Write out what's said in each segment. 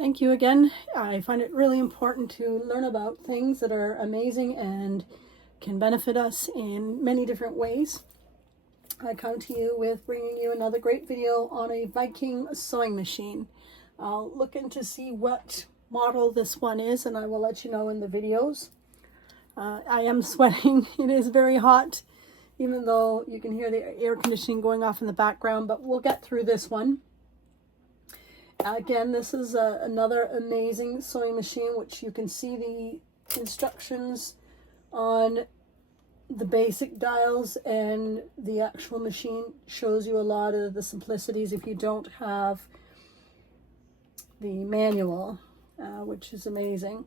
Thank you again. I find it really important to learn about things that are amazing and can benefit us in many different ways. I come to you with bringing you another great video on a Viking sewing machine. I'll look in to see what model this one is, and I will let you know in the videos. I am sweating. It is very hot, even though you can hear the air conditioning going off in the background, but we'll get through this one. Again, this is another amazing sewing machine, which you can see the instructions on the basic dials, and the actual machine shows you a lot of the simplicities if you don't have the manual, which is amazing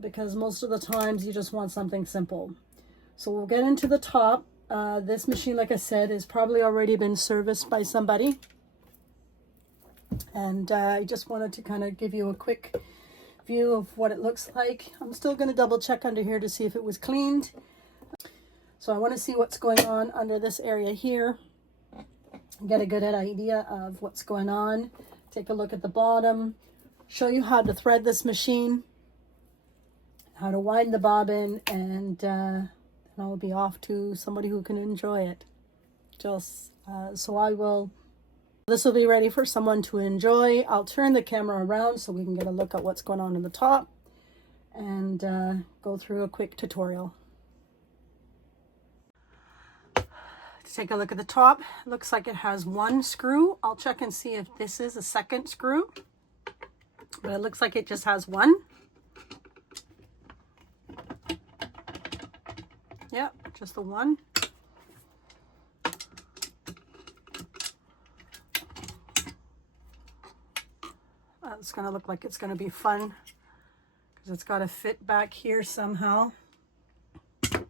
because most of the times you just want something simple. So we'll get into the top. This machine, like I said, has probably already been serviced by somebody. And I just wanted to kind of give you a quick view of what it looks like. I'm still going to double check under here to see if it was cleaned. So I want to see what's going on under this area here. Get a good idea of what's going on. Take a look at the bottom. Show you how to thread this machine. How to wind the bobbin. And then I'll be off to somebody who can enjoy it. This will be ready for someone to enjoy. I'll turn the camera around so we can get a look at what's going on in the top and go through a quick tutorial. To take a look at the top, it looks like it has one screw. I'll check and see if this is a second screw, but it looks like it just has one. Yep, just the one. It's going to look like it's going to be fun because it's got to fit back here somehow. But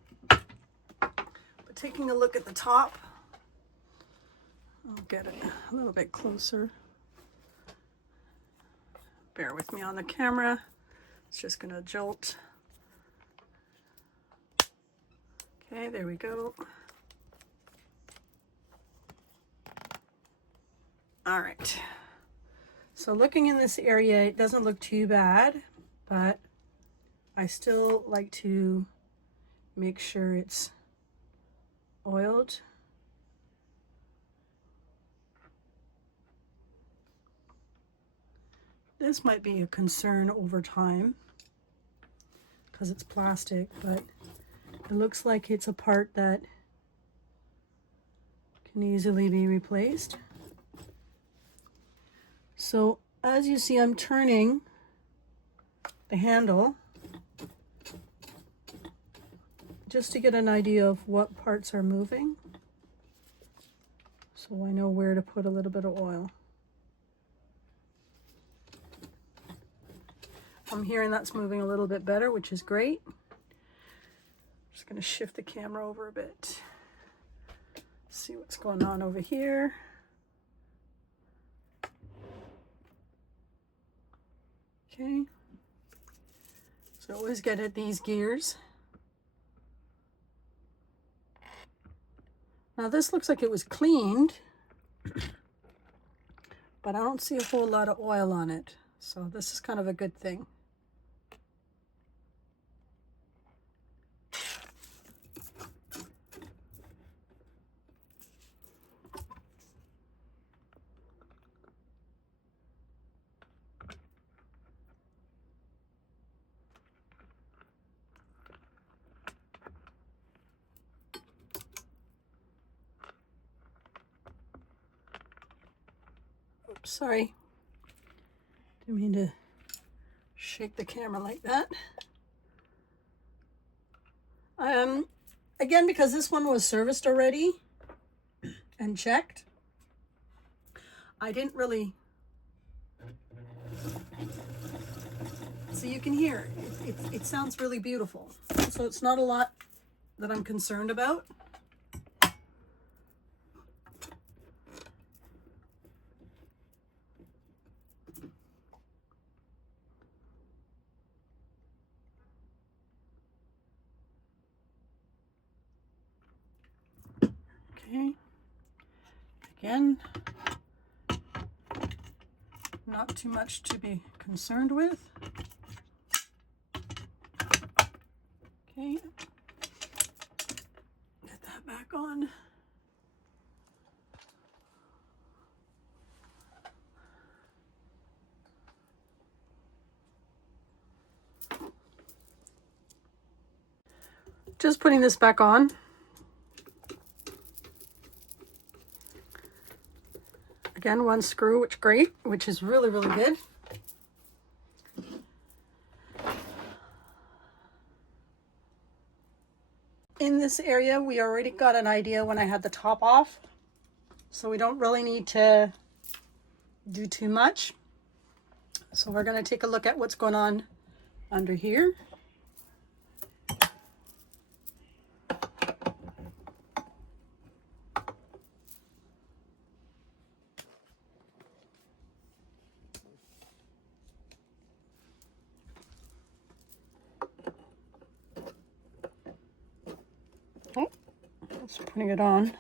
taking a look at the top, I'll get it a little bit closer. Bear with me on the camera. It's just going to jolt. Okay, there we go. All right. So looking in this area, it doesn't look too bad, but I still like to make sure it's oiled. This might be a concern over time because it's plastic, but it looks like it's a part that can easily be replaced. So as you see, I'm turning the handle just to get an idea of what parts are moving, so I know where to put a little bit of oil. I'm hearing that's moving a little bit better, which is great. Just going to shift the camera over a bit. See what's going on over here. Okay, so always get at these gears. Now this looks like it was cleaned, but I don't see a whole lot of oil on it. So this is kind of a good thing. Sorry, didn't mean to shake the camera like that. Again, because this one was serviced already and checked, I didn't really, so you can hear it sounds really beautiful. So it's not a lot that I'm concerned about. Okay, again, not too much to be concerned with. Okay, get that back on. Just putting this back on. Again, one screw, which is really, really good. In this area, we already got an idea when I had the top off, so we don't really need to do too much. So we're going to take a look at what's going on under here. Oh, just putting it on.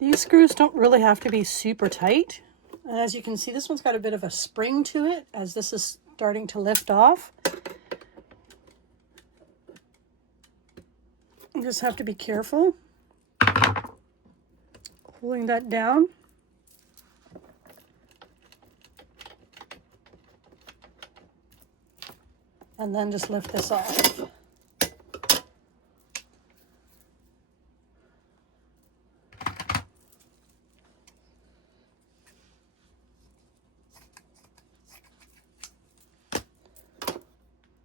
These screws don't really have to be super tight. And as you can see, this one's got a bit of a spring to it as this is starting to lift off. You just have to be careful pulling that down. And then just lift this off.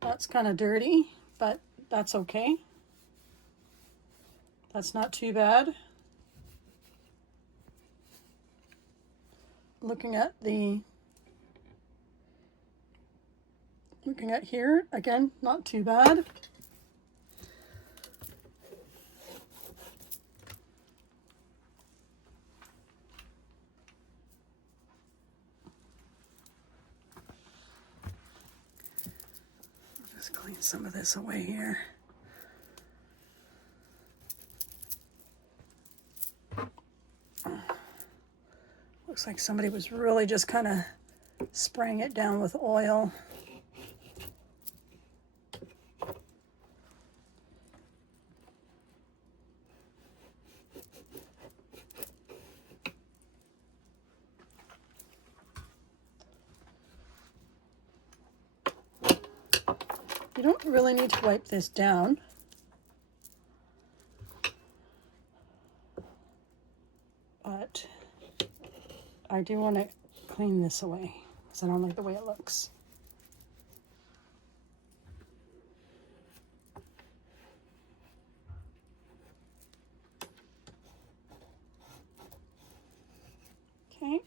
That's kind of dirty, but that's okay. That's not too bad. Looking at here, again, not too bad. Just clean some of this away here. Looks like somebody was really just kind of spraying it down with oil. You don't really need to wipe this down. But I do want to clean this away because I don't like the way it looks. Okay.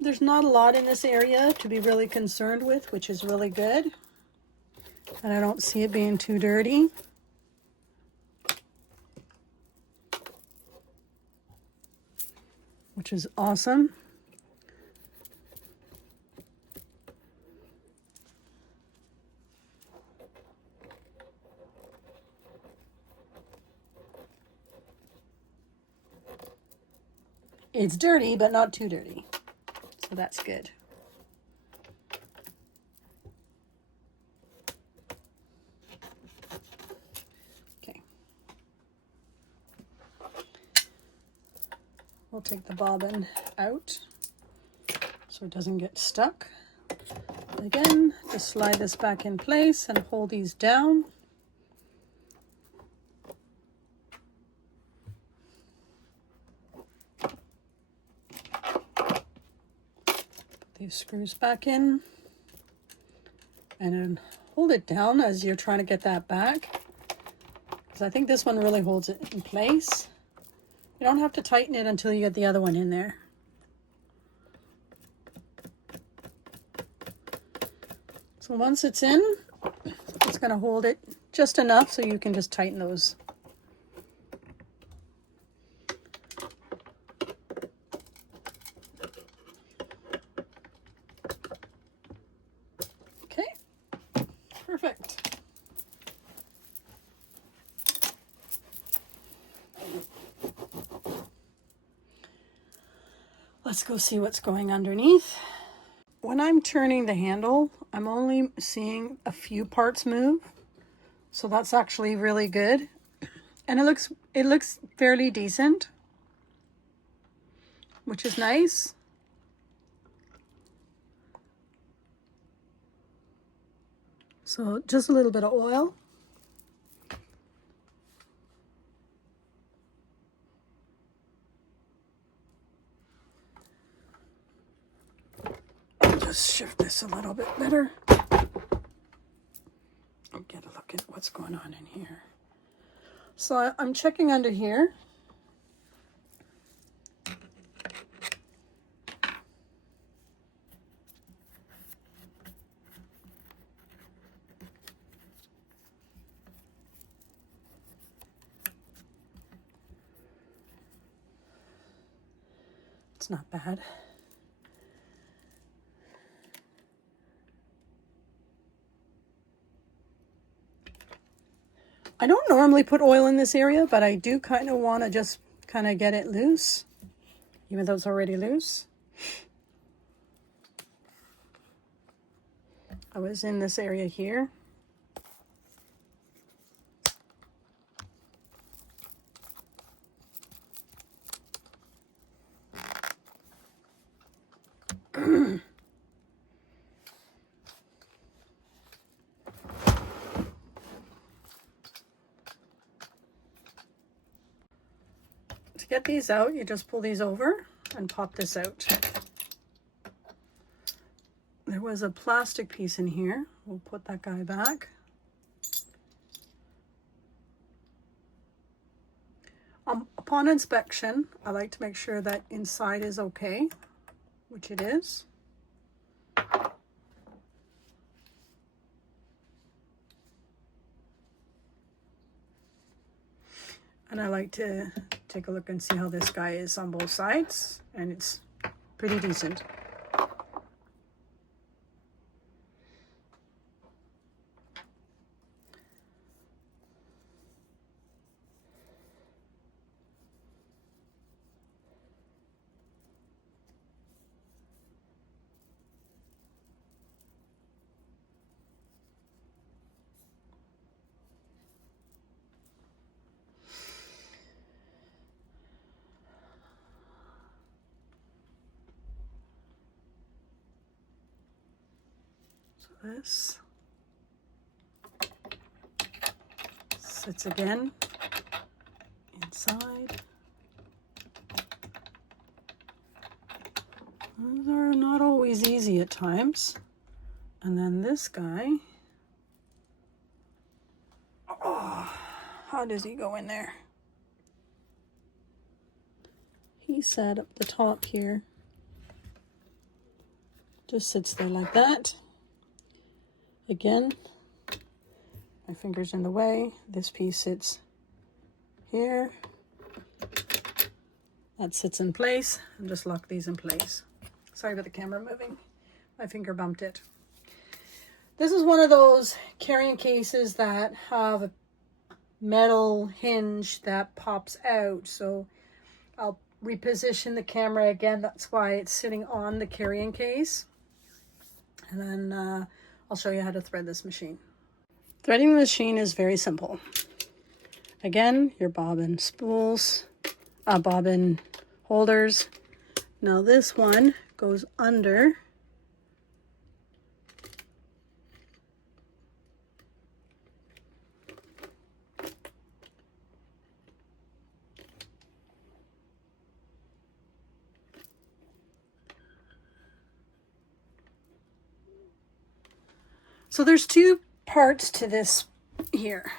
There's not a lot in this area to be really concerned with, which is really good. And I don't see it being too dirty. Which is awesome. It's dirty, but not too dirty. So that's good. Okay. We'll take the bobbin out so it doesn't get stuck. Again, just slide this back in place and hold these down. These screws back in and then hold it down as you're trying to get that back, because I think this one really holds it in place. You don't have to tighten it until you get the other one in there. So once it's in, it's going to hold it just enough so you can just tighten those. Perfect. Let's go see what's going underneath. When I'm turning the handle, I'm only seeing a few parts move. So that's actually really good. And it looks fairly decent, which is nice. So just a little bit of oil. Just shift this a little bit better. I'll get a look at what's going on in here. So I'm checking under here. It's not bad. I don't normally put oil in this area, but I do kind of want to just kind of get it loose, even though it's already loose. I was in this area here. To get these out, you just pull these over and pop this out. There was a plastic piece in here. We'll put that guy back. Upon inspection, I like to make sure that inside is okay, which it is. And I like to take a look and see how this guy is on both sides, and it's pretty decent. This sits again inside. Those are not always easy at times. And then this guy, oh, how does he go in there? He sat up the top here. Just sits there like that. Again, my finger's in the way. This piece sits here. That sits in place. And just lock these in place. Sorry about the camera moving. My finger bumped it. This is one of those carrying cases that have a metal hinge that pops out. So I'll reposition the camera again. That's why it's sitting on the carrying case. And then I'll show you how to thread this machine. Threading the machine is very simple. Again, your bobbin spools, bobbin holders. Now this one goes under. So there's two parts to this here.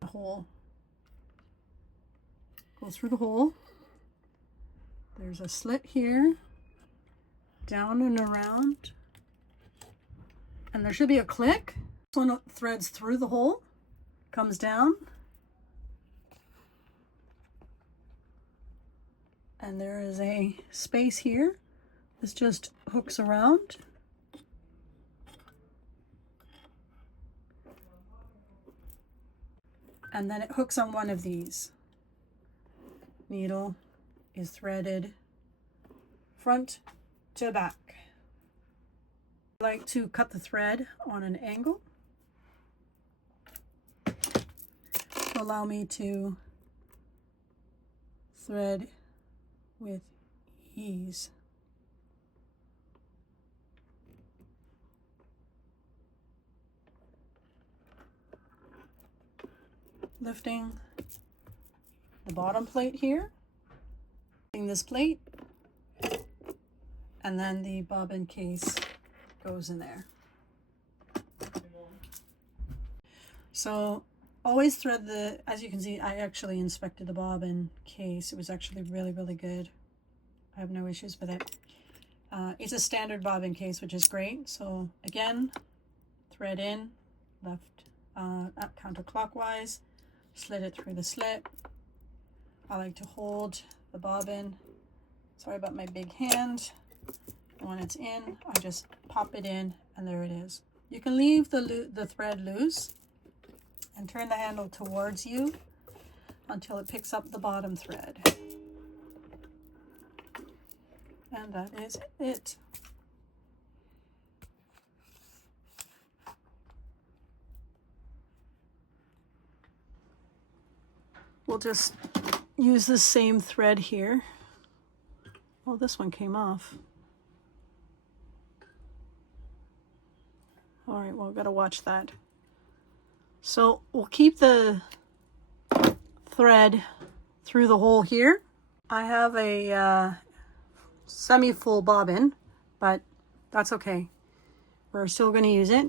The hole goes through the hole. There's a slit here, down and around, and there should be a click. This one threads through the hole, comes down, And there is a space here. This just hooks around. And then it hooks on one of these. Needle is threaded front to back. I like to cut the thread on an angle to allow me to thread with ease. Lifting the bottom plate here, this plate, and then the bobbin case goes in there. So always thread the, as you can see, I actually inspected the bobbin case. It was actually really, really good. I have no issues with it. It's a standard bobbin case, which is great. So again, thread in, left counterclockwise, slit it through the slit. I like to hold the bobbin. Sorry about my big hand. When it's in, I just pop it in, and there it is. You can leave the thread loose and turn the handle towards you until it picks up the bottom thread. And that is it. We'll just use the same thread here. Oh, this one came off. All right, well, I've got to watch that. So we'll keep the thread through the hole here. I have a semi-full bobbin, but that's okay. We're still going to use it.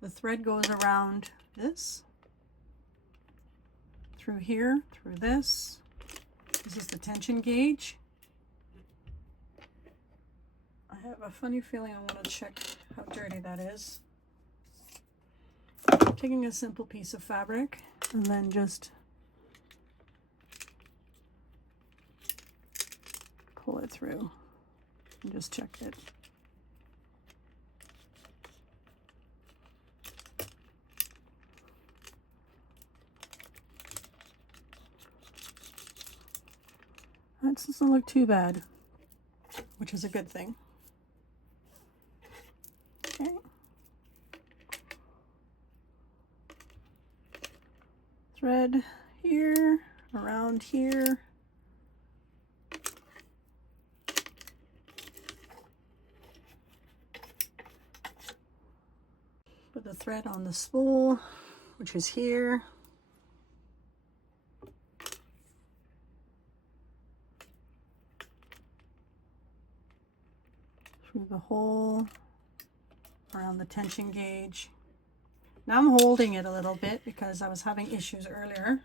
The thread goes around this, through here, through this. This is the tension gauge. I have a funny feeling I want to check how dirty that is. Taking a simple piece of fabric and then just pull it through and just check it. That doesn't look too bad, which is a good thing. Okay. Thread here, around here. Put the thread on the spool, which is here. Through the hole, around the tension gauge. Now I'm holding it a little bit because I was having issues earlier.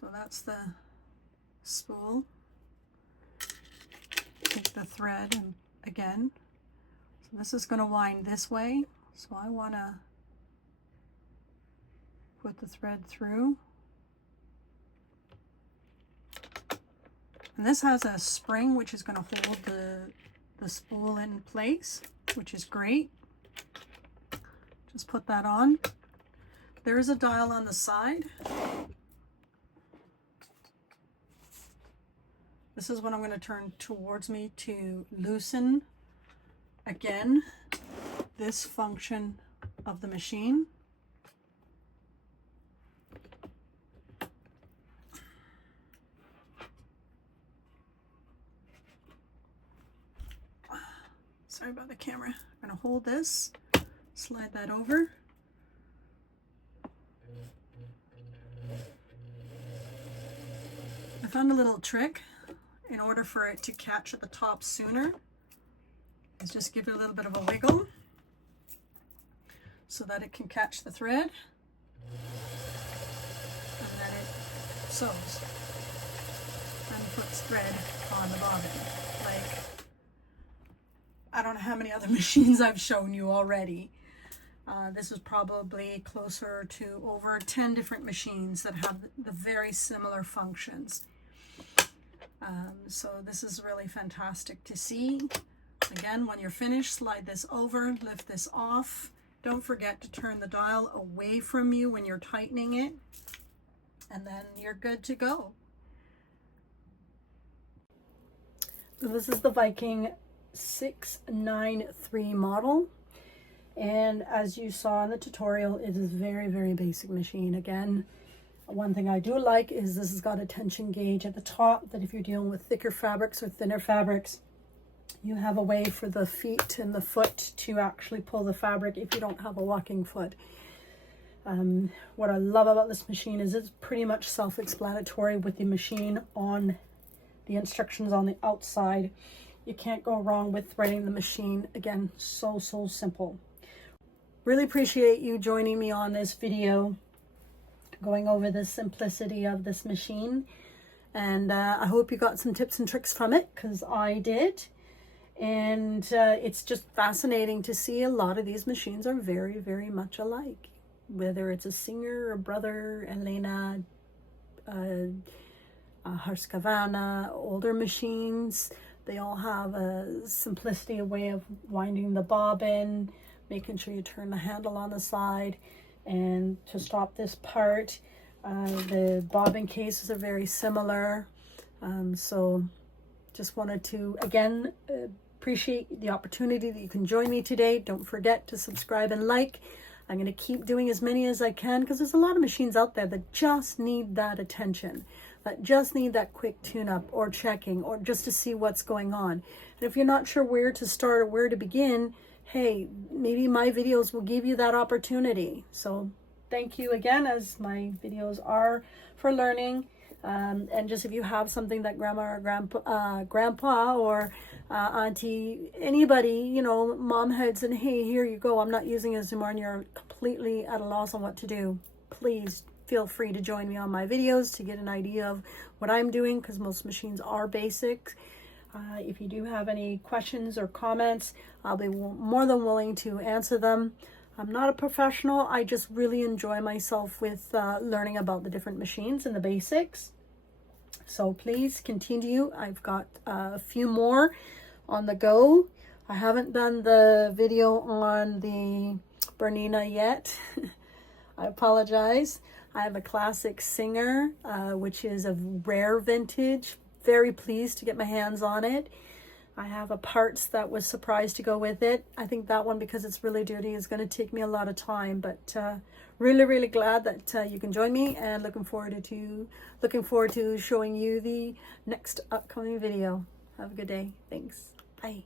So that's the spool. Take the thread and again. So this is going to wind this way. So I want to put the thread through. And this has a spring which is going to hold the spool in place, which is great. Just put that on. There is a dial on the side. This is what I'm going to turn towards me to loosen again this function of the machine. Sorry about the camera. I'm going to hold this, slide that over. I found a little trick in order for it to catch at the top sooner. Is just give it a little bit of a wiggle so that it can catch the thread. And then it sews and puts thread on the bobbin. Like, I don't know how many other machines I've shown you already. This is probably closer to over 10 different machines that have the very similar functions. So this is really fantastic to see. Again, when you're finished, slide this over, lift this off. Don't forget to turn the dial away from you when you're tightening it, and then you're good to go. So this is the Viking 693 model. And as you saw in the tutorial, it is very, very basic machine. Again, one thing I do like is this has got a tension gauge at the top, that if you're dealing with thicker fabrics or thinner fabrics, you have a way for the feet and the foot to actually pull the fabric if you don't have a walking foot. What I love about this machine is it's pretty much self-explanatory with the machine on the instructions on the outside. You can't go wrong with threading the machine. Again, so simple. Really appreciate you joining me on this video, going over the simplicity of this machine. And I hope you got some tips and tricks from it, because I did. And it's just fascinating to see a lot of these machines are very, very much alike. Whether it's a Singer, a Brother, Elena, Husqvarna, older machines, they all have a simplicity, a way of winding the bobbin, making sure you turn the handle on the side. And to stop this part, the bobbin cases are very similar. So just wanted to, again, appreciate the opportunity that you can join me today. Don't forget to subscribe and like. I'm going to keep doing as many as I can, because there's a lot of machines out there that just need that attention, that just need that quick tune-up or checking, or just to see what's going on. And if you're not sure where to start or where to begin, hey, maybe my videos will give you that opportunity. So thank you again, as my videos are for learning. And just if you have something that grandma or grandpa or auntie, anybody, you know, mom had said, hey, here you go, I'm not using this anymore, and you're completely at a loss on what to do, please feel free to join me on my videos to get an idea of what I'm doing, because most machines are basic. If you do have any questions or comments, I'll be more than willing to answer them. I'm not a professional. I just really enjoy myself with learning about the different machines and the basics. So please continue. I've got a few more on the go. I haven't done the video on the Bernina yet. I apologize. I have a classic Singer, which is a rare vintage. Very pleased to get my hands on it. I have a parts that was surprised to go with it. I think that one, because it's really dirty, is going to take me a lot of time, but really glad that you can join me, and looking forward to showing you the next upcoming video. Have a good day. Thanks. Bye.